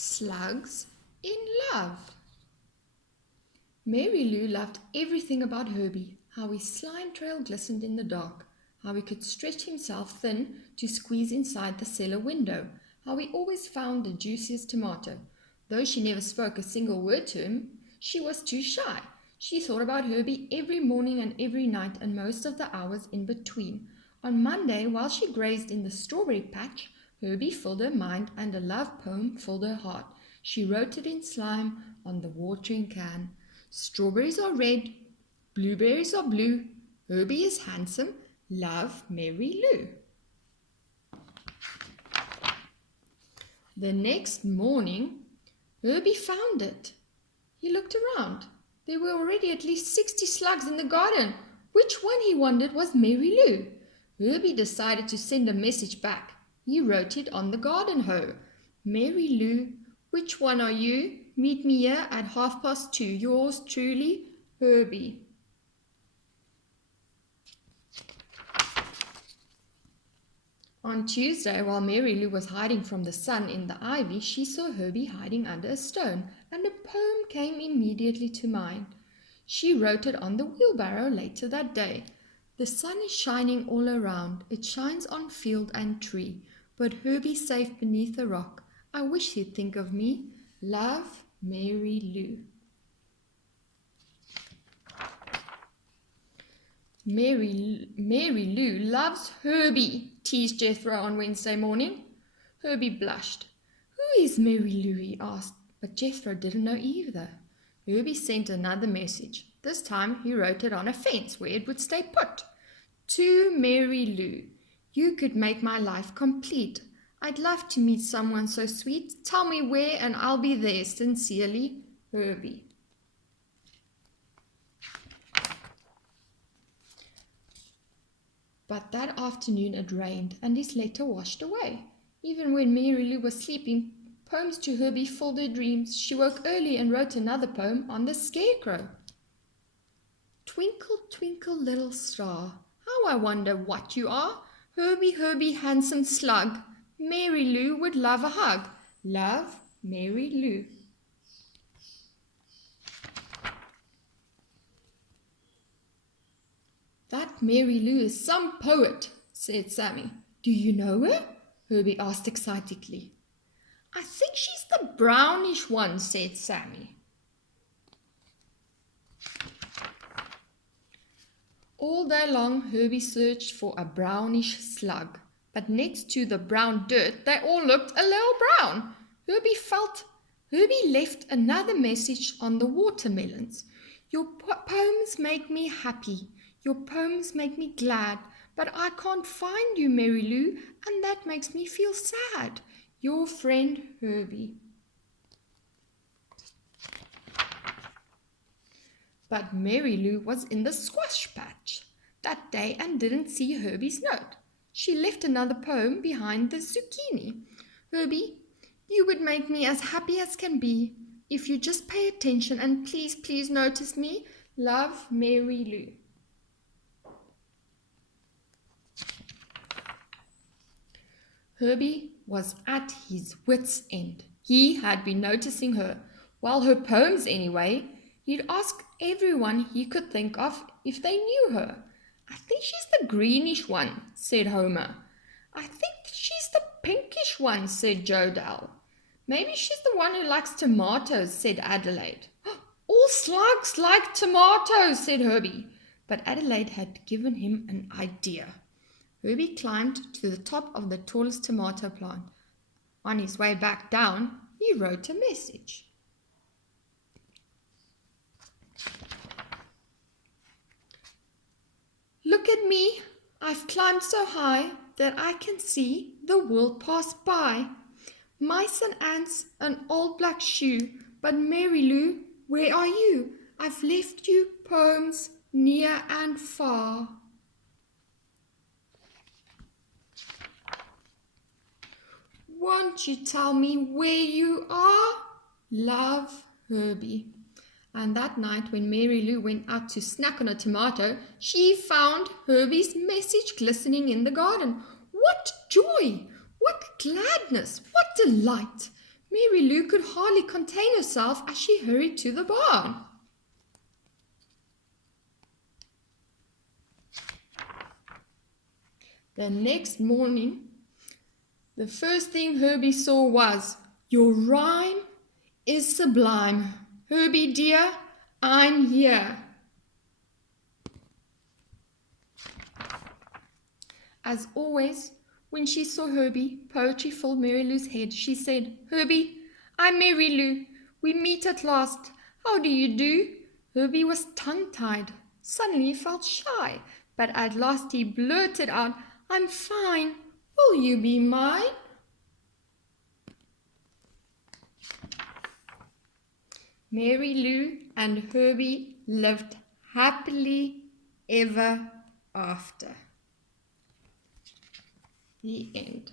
Slugs in Love. Mary Lou loved everything about Herbie, how his slime trail glistened in the dark, how he could stretch himself thin to squeeze inside the cellar window, how he always found the juiciest tomato. Though she never spoke a single word to him, she was too shy. She thought about Herbie every morning and every night and most of the hours in between. On Monday, while she grazed in the strawberry patch, Herbie filled her mind and a love poem filled her heart. She wrote it in slime on the watering can. Strawberries are red, blueberries are blue. Herbie is handsome. Love, Mary Lou. The next morning, Herbie found it. He looked around. There were already at least 60 slugs in the garden. Which one, he wondered, was Mary Lou? Herbie decided to send a message back. He wrote it on the garden hoe. Mary Lou, which one are you? Meet me here at 2:30. Yours truly, Herbie. On Tuesday, while Mary Lou was hiding from the sun in the ivy, she saw Herbie hiding under a stone, and a poem came immediately to mind. She wrote it on the wheelbarrow later that day. The sun is shining all around. It shines on field and tree, but Herbie's safe beneath a rock. I wish he'd think of me. Love, Mary Lou. Mary Lou loves Herbie, teased Jethro on Wednesday morning. Herbie blushed. Who is Mary Lou? He asked, but Jethro didn't know either. Herbie sent another message. This time he wrote it on a fence where it would stay put. To Mary Lou, you could make my life complete. I'd love to meet someone so sweet. Tell me where and I'll be there. Sincerely, Herbie. But that afternoon it rained and his letter washed away. Even when Mary Lou was sleeping, poems to Herbie filled her dreams. She woke early and wrote another poem on the scarecrow. Twinkle, twinkle, little star, how I wonder what you are. Herbie, Herbie, handsome slug, Mary Lou would love a hug. Love, Mary Lou. That Mary Lou is some poet, said Sammy. Do you know her? Herbie asked excitedly. I think she's the brownish one, said Sammy. All day long, Herbie searched for a brownish slug. But next to the brown dirt, they all looked a little brown. Herbie left another message on the watermelons. Your poems make me happy. Your poems make me glad. But I can't find you, Mary Lou, and that makes me feel sad. Your friend, Herbie. But Mary Lou was in the squash patch that day and didn't see Herbie's note. She left another poem behind the zucchini. Herbie, you would make me as happy as can be if you just pay attention and please, please notice me. Love, Mary Lou. Herbie was at his wits' end. He had been noticing her. Well, her poems anyway. He'd ask everyone he could think of if they knew her. I think she's the greenish one, said Homer. I think she's the pinkish one, said Joe Dell. Maybe she's the one who likes tomatoes, said Adelaide. All slugs like tomatoes, said Herbie. But Adelaide had given him an idea. Herbie climbed to the top of the tallest tomato plant. On his way back down, he wrote a message. Look at me. I've climbed so high that I can see the world pass by. Mice and ants, an old black shoe. But Mary Lou, where are you? I've left you poems near and far. Won't you tell me where you are? Love, Herbie. And that night when Mary Lou went out to snack on a tomato, she found Herbie's message glistening in the garden. What joy! What gladness! What delight! Mary Lou could hardly contain herself as she hurried to the barn. The next morning, the first thing Herbie saw was, "Your rhyme is sublime. Herbie dear, I'm here." As always, when she saw Herbie, poetry filled Mary Lou's head. She said, "Herbie, I'm Mary Lou. We meet at last. How do you do?" Herbie was tongue-tied. Suddenly he felt shy, but at last he blurted out, "I'm fine. Will you be mine?" Mary Lou and Herbie lived happily ever after. The end.